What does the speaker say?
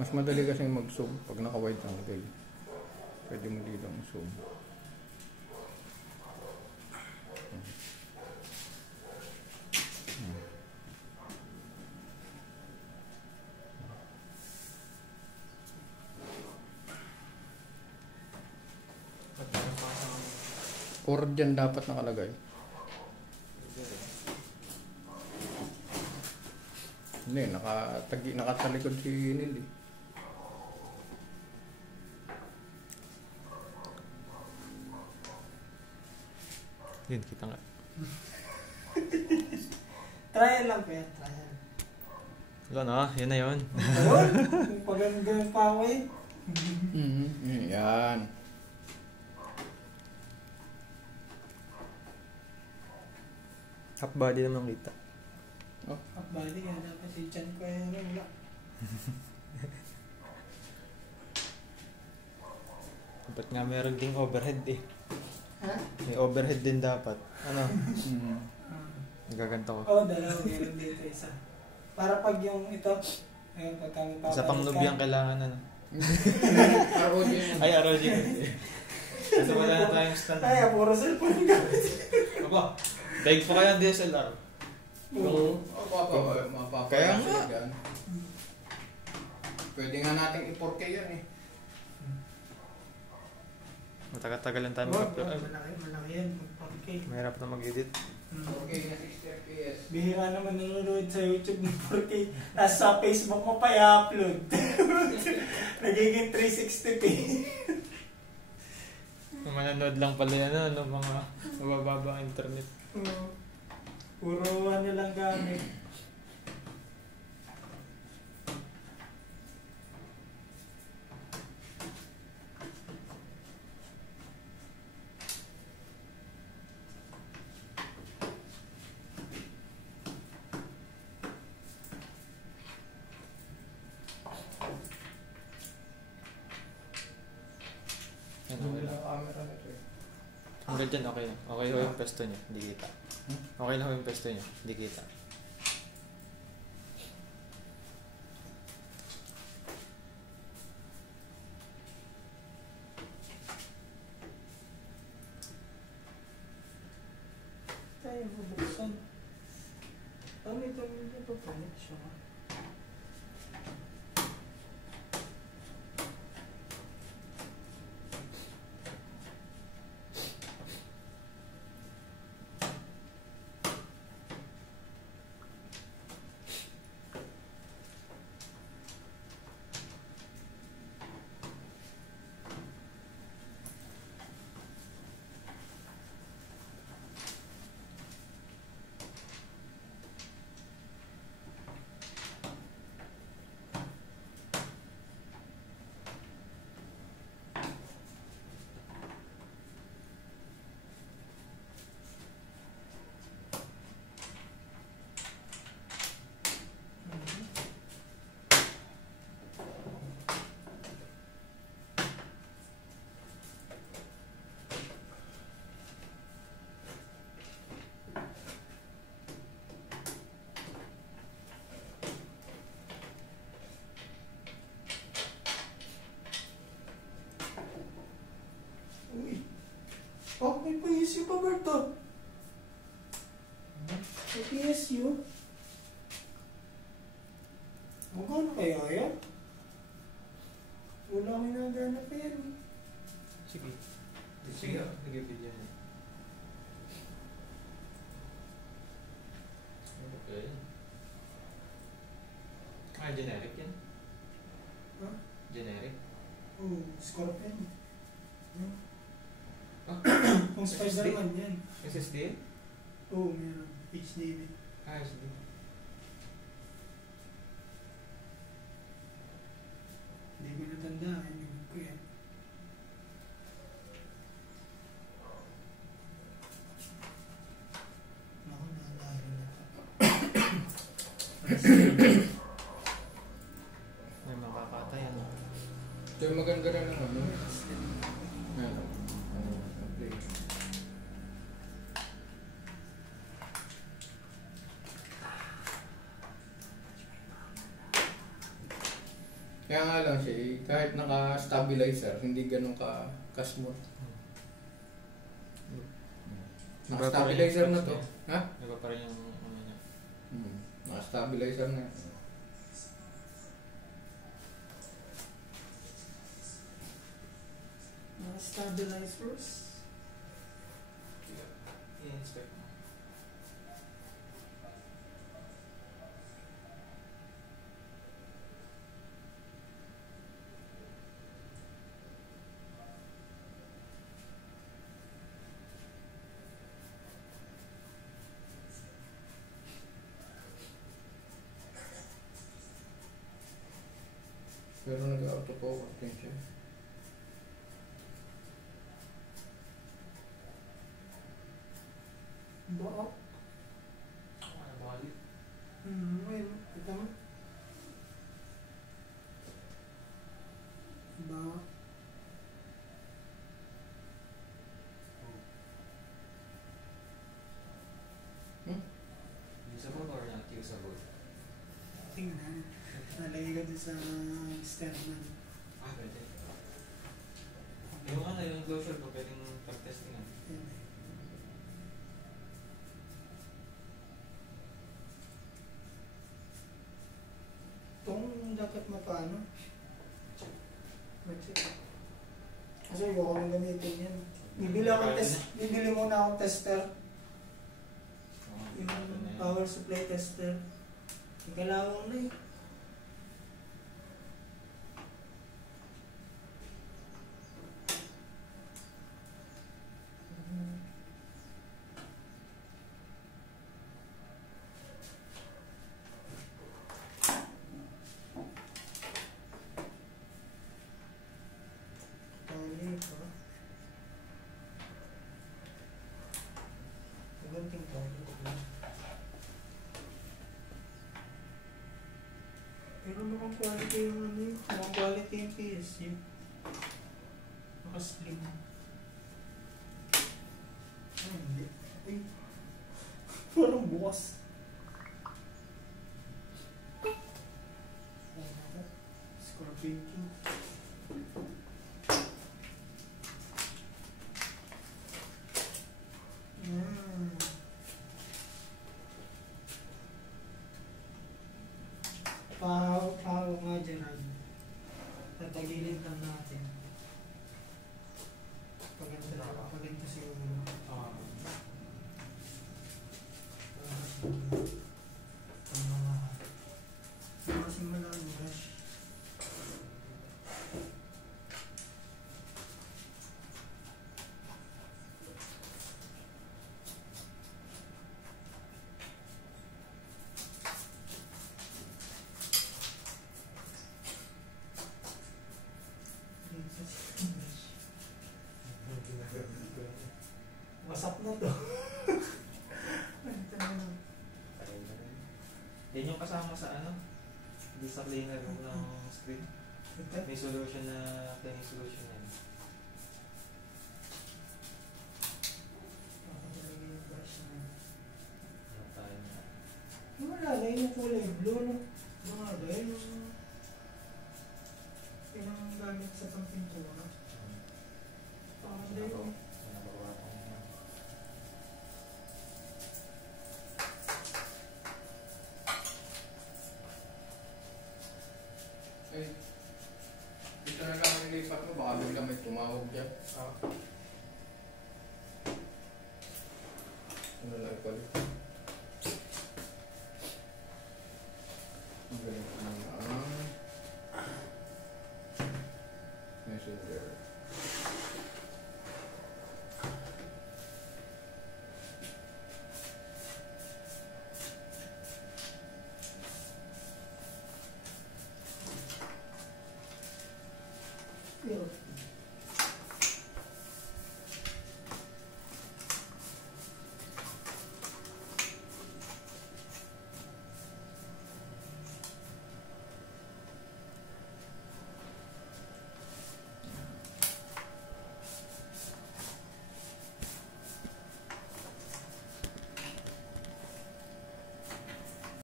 Mas madali kasi mag-zoom pag naka-wide angle. Pwede mo dito ang zoom. Or dyan dapat nakalagay. Hindi, nakatalikod si Nili. Yun, kita nga. Trial lang pa yan, trial. Wala na, yun na yun. Ayun, paganda pa ako eh. Yan. Half body naman kita. Half body nga, dapat si Chan ko yan. Wala. Dapat nga meron ding overhead eh. Ha? May overhead din dapat. Ano? Nagaganto ko. Oo, dalawa. Meron dito isa. Para pag yung ito, ayun, pag kami papalikan. Isa pang noob yung kailangan ano. ROG. Ay, ROG. Kasi wala na tayong stand. Ay, puro cellphone yung gamit. Aba, daig pa kaya ang DSLR? Oo. Kaya nga. Pwede nga natin i-4K yan eh. Matagal-tagal lang tayo Oh, mag-upload. malaki yan. 4K. Mahirap na mag-edit. 4K na 60 FPS. Bihira naman nanonood sa YouTube ng 4K. Tapos sa Facebook mo pa i-upload. Nagiging 360p. Mananood lang pala yan, ano, mga mabababa ang internet. Puro ano lang gamit. Hanggang dyan, okay na. Okay ho yung pesto niya, hindi kita. Okay na ho yung pesto niya, hindi kita. Tayo bubuksan. Ito pa palit siya. Oh, may PSU pa, Berto. May PSU. Magkano kaya yan? Wala akong nagana pa yan. Sige. Sige, nag-video niya. Okay. Ah, generic yan? Huh? Generic? Oh, Scorpion. Ah, Kung Spider-Man yan. SSD? Oo, meron. HDD. Ah, SD. Hindi ko natandaan. Hindi ko yan. Ako, naalala na. May makakatay, ano? Ito yung maganda rin ng ano. Kaya nga lang siya, kahit naka-stabilizer, hindi ganun ka-smooth. Naka-stabilizer na to. Ha? Iba pa rin yung ano niya. Naka-stabilizer na. Mga stabilizers. I-inspect mo. Pero nag-auto-focus din siya. Baka. Ano ba ulit? Ayun. Kita mo. Baka. Usable or not usable? Tingnan. Nalagay ka dun sa sternum. Pwede. Yung ano, yung closure ko, pwedeng pag-testingan. Itong dapat mapano? Mag-check. Kasi huwag ko nang gamitin yan. Bibili muna akong tester. Yung power supply tester. Ikalawang na eh. Tali pa. Maganting tali pa. Pero mukhang quality yung ano yun. Mukhang quality yung PSU. Nakaslim. Hindi. Ay. Parang bukas. Scorpion King. Pahawak nga dyan. Tatagilid lang natin. Paganda siguro. Kasi malang brush. Wasak na to. Yan yung kasama sa ano? Hindi sa cleaner ng screen. May solution na cleaning solution yan. Ano tayo na? Wala na yung kulay blue, no? Mga ba yun? Pinanggamit sa pangpintura. Parang Ano yun. ba? Ay, dito na lang ang nilipat mo, baka bigla may tumawag dyan. Ano lang pala? Ang galing ko na ang messenger. Yun.